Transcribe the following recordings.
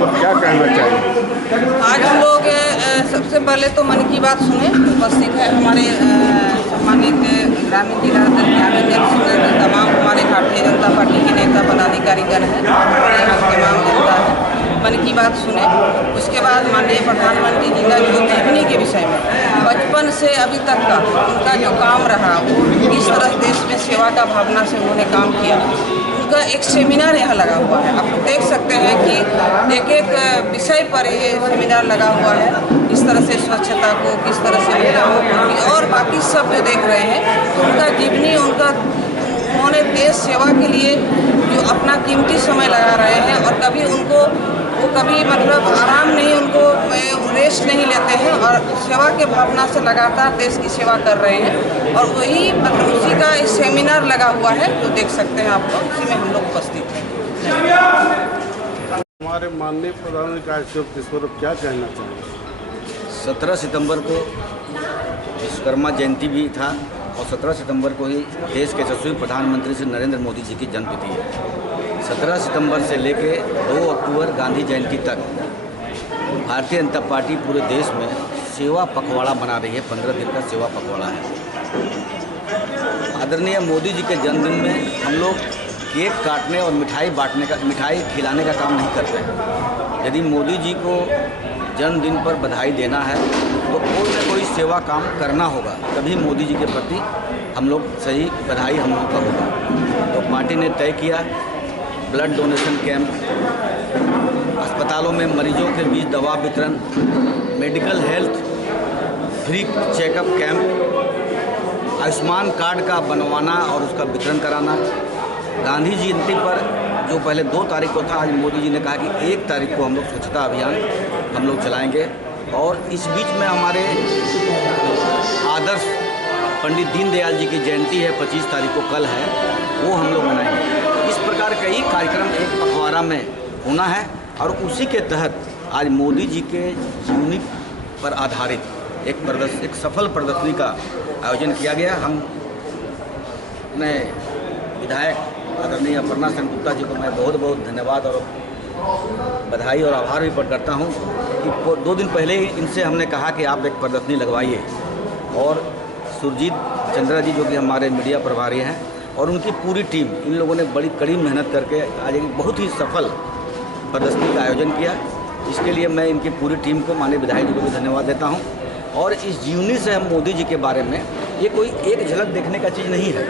वक्त क्या कहना चाहिए? आज हम लोग सबसे पहले तो मन की बात सुने। उपस्थित है हमारे सम्मानित ग्रामीण जिला अध्यक्ष, तमाम हमारे भारतीय जनता पार्टी के नेता पदाधिकारीगण हैं, यहाँ तमाम जनता है। मन की बात सुने, उसके बाद माननीय प्रधानमंत्री जी का जो जीवनी के विषय में बचपन से अभी तक का उनका जो काम रहा, वो किस तरह देश में सेवा का भावना से उन्होंने काम किया, उनका एक सेमिनार यहाँ लगा हुआ है। आप लोग देख सकते हैं कि एक एक विषय पर ये सेमिनार लगा हुआ है। इस तरह से स्वच्छता को, किस तरह से महिलाओं को और बाकी सब जो देख रहे हैं, तो उनका जीवनी, उन्होंने देश सेवा के लिए जो अपना कीमती समय लगा रहे हैं और कभी उनको वो कभी मतलब आराम नहीं, उनको रेस्ट नहीं लेते हैं और सेवा के भावना से लगातार देश की सेवा कर रहे हैं। और वही मतलब उसी का एक सेमिनार लगा हुआ है, जो देख सकते हैं आप लोग, उसी में हम लोग उपस्थित हैं। हमारे माननीय प्रधानमंत्री का शुभ इस पर क्या कहना चाहिए? 17 सितंबर को विश्वकर्मा जयंती भी था और 17 सितंबर को ही देश के यशस्वी प्रधानमंत्री श्री नरेंद्र मोदी जी की जन्मतिथि है। 17 सितंबर से लेकर 2 अक्टूबर गांधी जयंती तक भारतीय जनता पार्टी पूरे देश में सेवा पखवाड़ा बना रही है। 15 दिन का सेवा पखवाड़ा है। आदरणीय मोदी जी के जन्मदिन में हम लोग केक काटने और मिठाई खिलाने का काम नहीं करते हैं। यदि मोदी जी को जन्मदिन पर बधाई देना है तो कोई न कोई सेवा काम करना होगा, तभी मोदी जी के प्रति हम लोग सही बधाई हम लोग का होगा। तो पार्टी ने तय किया ब्लड डोनेशन कैंप, अस्पतालों में मरीजों के बीच दवा वितरण, medical health free checkup camp, Ayushman card का बनवाना और उसका वितरण कराना। गांधी जयंती पर जो पहले 2 तारीख को था, आज मोदी जी ने कहा कि 1 तारीख को हम लोग स्वच्छता अभियान हम लोग चलाएंगे। और इस बीच में हमारे आदर्श पंडित दीनदयाल जी की जयंती है, 25 तारीख को कल है, वो हम लोग मनाएंगे। इस प्रकार कई कार्यक्रम एक पखवाड़ा में होना है और उसी के तहत आज मोदी जी के जीवनी पर आधारित एक सफल प्रदर्शनी का आयोजन किया गया। हम अपने विधायक आदरणीय अपर्णा सेनगुप्ता जी को मैं बहुत बहुत धन्यवाद और बधाई और आभार भी प्रकट करता हूं कि 2 दिन पहले ही इनसे हमने कहा कि आप एक प्रदर्शनी लगवाइए और सुरजीत चंद्रा जी जो कि हमारे मीडिया प्रभारी हैं और उनकी पूरी टीम, इन लोगों ने बड़ी कड़ी मेहनत करके आज एक बहुत ही सफल प्रदर्शनी का आयोजन किया। इसके लिए मैं इनकी पूरी टीम को, माननीय विधायक जी को भी धन्यवाद देता हूँ। और इस जीवनी से हम मोदी जी के बारे में ये कोई एक झलक देखने का चीज़ नहीं है।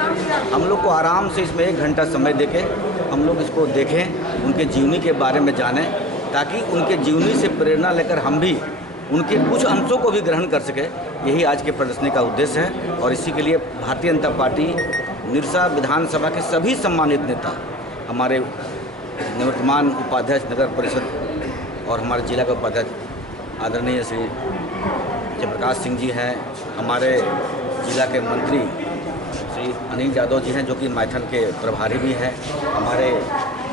हम लोग को आराम से इसमें 1 घंटा समय देके हम लोग इसको देखें, उनके जीवनी के बारे में जानें, ताकि उनके जीवनी से प्रेरणा लेकर हम भी उनके कुछ अंशों को भी ग्रहण कर सके। यही आज के प्रदर्शनी का उद्देश्य है। और इसी के लिए भारतीय जनता पार्टी निरसा विधानसभा के सभी सम्मानित नेता, हमारे निवर्तमान उपाध्यक्ष नगर परिषद और हमारे जिला के उपाध्यक्ष आदरणीय श्री जयप्रकाश सिंह जी हैं, हमारे जिला के मंत्री श्री अनिल यादव जी हैं जो कि मैथन के प्रभारी भी हैं, हमारे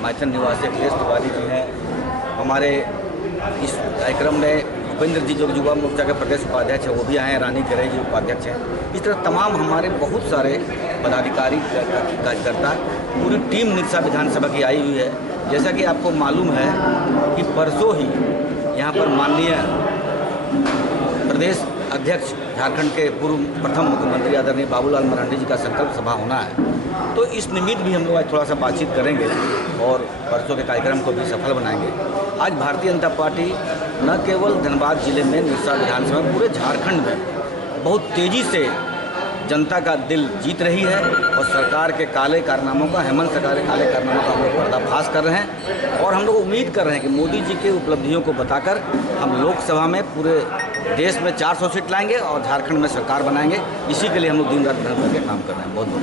मैथन निवासी अखिलेश तिवारी जी हैं, हमारे इस कार्यक्रम में भूपेंद्र जी जो युवा मोर्चा के प्रदेश उपाध्यक्ष हैं वो भी आए हैं, रानी करेई जी उपाध्यक्ष हैं। इस तरह तमाम हमारे बहुत सारे पदाधिकारी कार्यकर्ता, पूरी टीम निरसा विधानसभा की आई हुई है। जैसा कि आपको मालूम है कि परसों ही यहाँ पर माननीय प्रदेश अध्यक्ष झारखंड के पूर्व प्रथम मुख्यमंत्री आदरणीय बाबूलाल मरांडी जी का संकल्प सभा होना है। तो इस निमित्त भी हम लोग आज थोड़ा सा बातचीत करेंगे और परसों के कार्यक्रम को भी सफल बनाएंगे। आज भारतीय जनता पार्टी न केवल धनबाद जिले में निरसा विधानसभा, पूरे झारखंड में बहुत तेज़ी से जनता का दिल जीत रही है और सरकार के काले कारनामों का, हेमंत सरकार के काले कारनामों का हम लोग पर्दाफाश कर रहे हैं। और हम लोग उम्मीद कर रहे हैं कि मोदी जी के उपलब्धियों को बताकर हम लोकसभा में पूरे देश में 400 सीट लाएंगे और झारखंड में सरकार बनाएंगे। इसी के लिए हम लोग दिन रात मेहनत करके काम कर रहे हैं। बहुत बहुत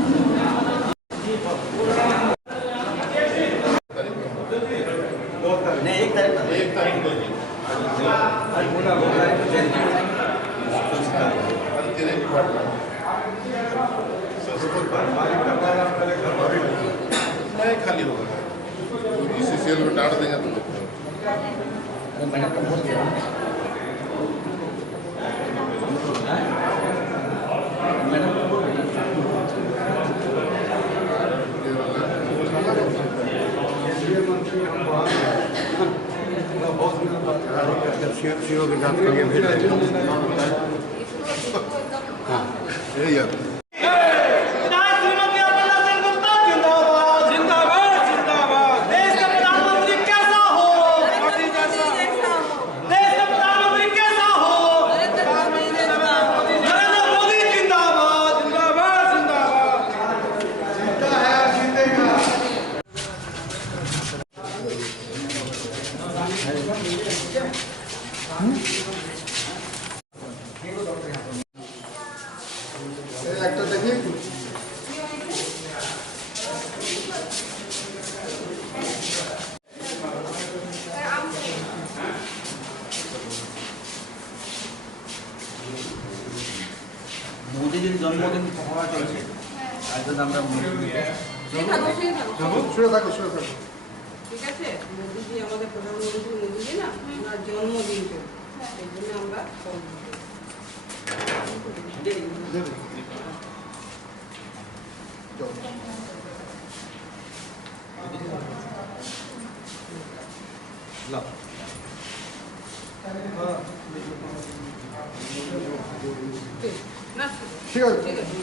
खाली होगा, इसी सेल में डाल देंगे तो मैंने तो बोल दिया। सीओ की जांच के लिए भेज देंगे। हाँ यही है। একটা দেখি মোদিজির জন্মদিন হওয়া চলছে আজ আমরা শুয়ে থাকো ঠিক আছে, মোদিজি আমাদের প্রধানমন্ত্রী মোদিজি না, ওনার জন্মদিন তো এই জন্য আমরা না ঠিক আছে ঠিক আছে।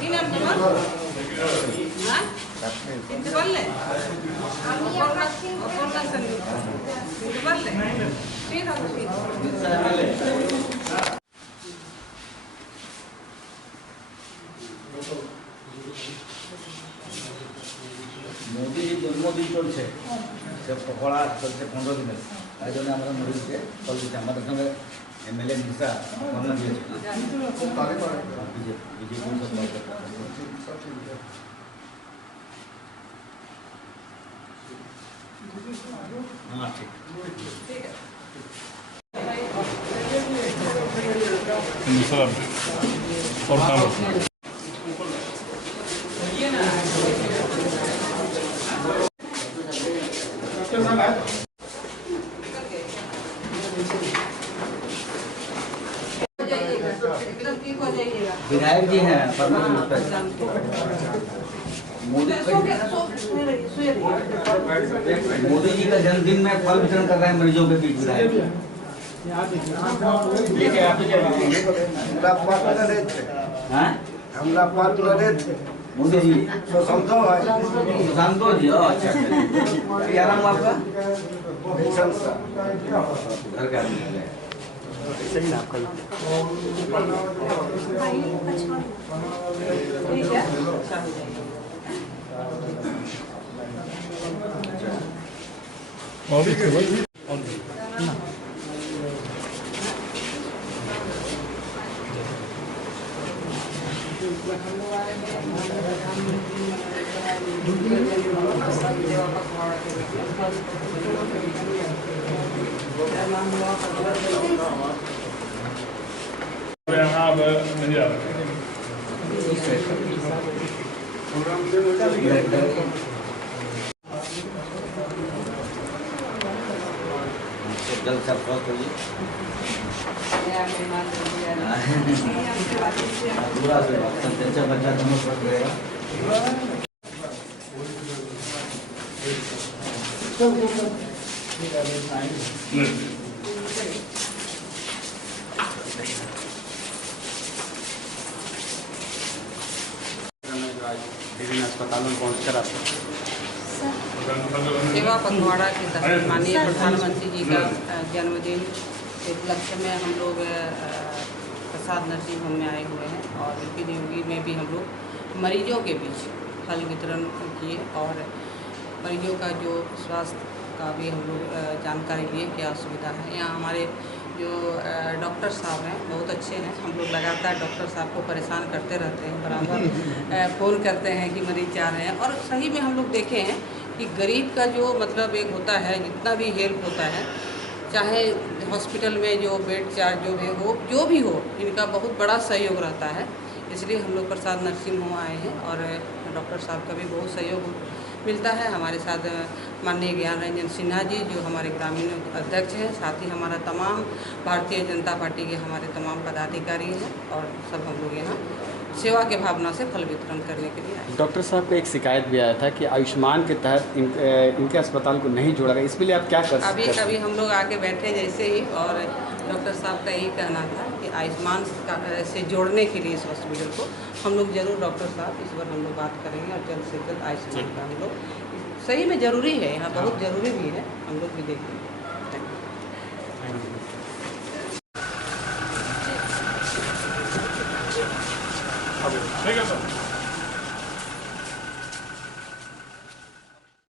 কি নাম তোমার? হ্যাঁ চিনতে পারলে? অপর্ণা সেনগুপ্ত চিনতে পারলে? ঠিক আছে ঠিক মোদিজির জন্মদিন চলছে, সে পকড়া চলছে 15 দিনের, তাই জন্য আমরা মোদিজিকে ফল দিচ্ছি। আমাদের সঙ্গে এমএলএ নিশা কর্ণ দিয়েছে, বিজেপি हाँ ठीक और काम एकदम ठीक हो जाइएगा। विधायक जी हैं मोदी जी का जन्मदिन में फल वितरण कर रहे हैं मरीजों के बीच विधायक। मोदी जी सुशांतो जी, अच्छा क्या नाम आपका? घर का सही नाम का ठीक है जल्द सब बहुत करिए पूरा से बच्चा बच्चा दोनों स्वस्थ रहेगा। विभिन्न अस्पतालों में पहुँच कर आपको सेवा पखवाड़ा के तहत माननीय प्रधानमंत्री जी का जन्मदिन के उपलक्ष्य में हम लोग प्रसाद नर्सिंग होम में आए हुए हैं और एलपी देवगी में भी हम लोग मरीजों के बीच फल वितरण किए और मरीजों का जो स्वास्थ्य का भी हम लोग जानकारी लिए क्या सुविधा है। यहाँ हमारे जो डॉक्टर साहब हैं बहुत अच्छे हैं, हम लोग लगातार डॉक्टर साहब को परेशान करते रहते हैं, बराबर फ़ोन करते हैं कि मरीज जा रहे हैं। और सही में हम लोग देखे हैं कि गरीब का जो मतलब एक होता है, जितना भी हेल्प होता है, चाहे हॉस्पिटल में जो बेड चार्ज जो भी हो इनका बहुत बड़ा सहयोग रहता है। इसलिए हम लोग प्रसाद नर्सिंग होम आए हैं और डॉक्टर साहब का भी बहुत सहयोग मिलता है। हमारे साथ माननीय ज्ञान रंजन सिन्हा जी जो हमारे ग्रामीण अध्यक्ष हैं, साथ ही हमारा तमाम भारतीय जनता पार्टी के हमारे तमाम पदाधिकारी हैं और सब हम लोग यहाँ सेवा के भावना से फल वितरण करने के लिए आए। डॉक्टर साहब का एक शिकायत भी आया था कि आयुष्मान के तहत इनके अस्पताल को नहीं जोड़ा गया, इसके लिए आप क्या कर सकते हैं? अभी हम लोग आके बैठे जैसे ही, और डॉक्टर साहब का यही कहना था कि आयुष्मान से जोड़ने के लिए इस हॉस्पिटल को हम लोग जरूर, डॉक्टर साहब इस बार हम लोग बात करेंगे और जल्द से जल्द आयुष्मान का हम लोग, सही में ज़रूरी है, यहाँ बहुत ज़रूरी भी है, हम लोग भी देखेंगे। ठीक है सर।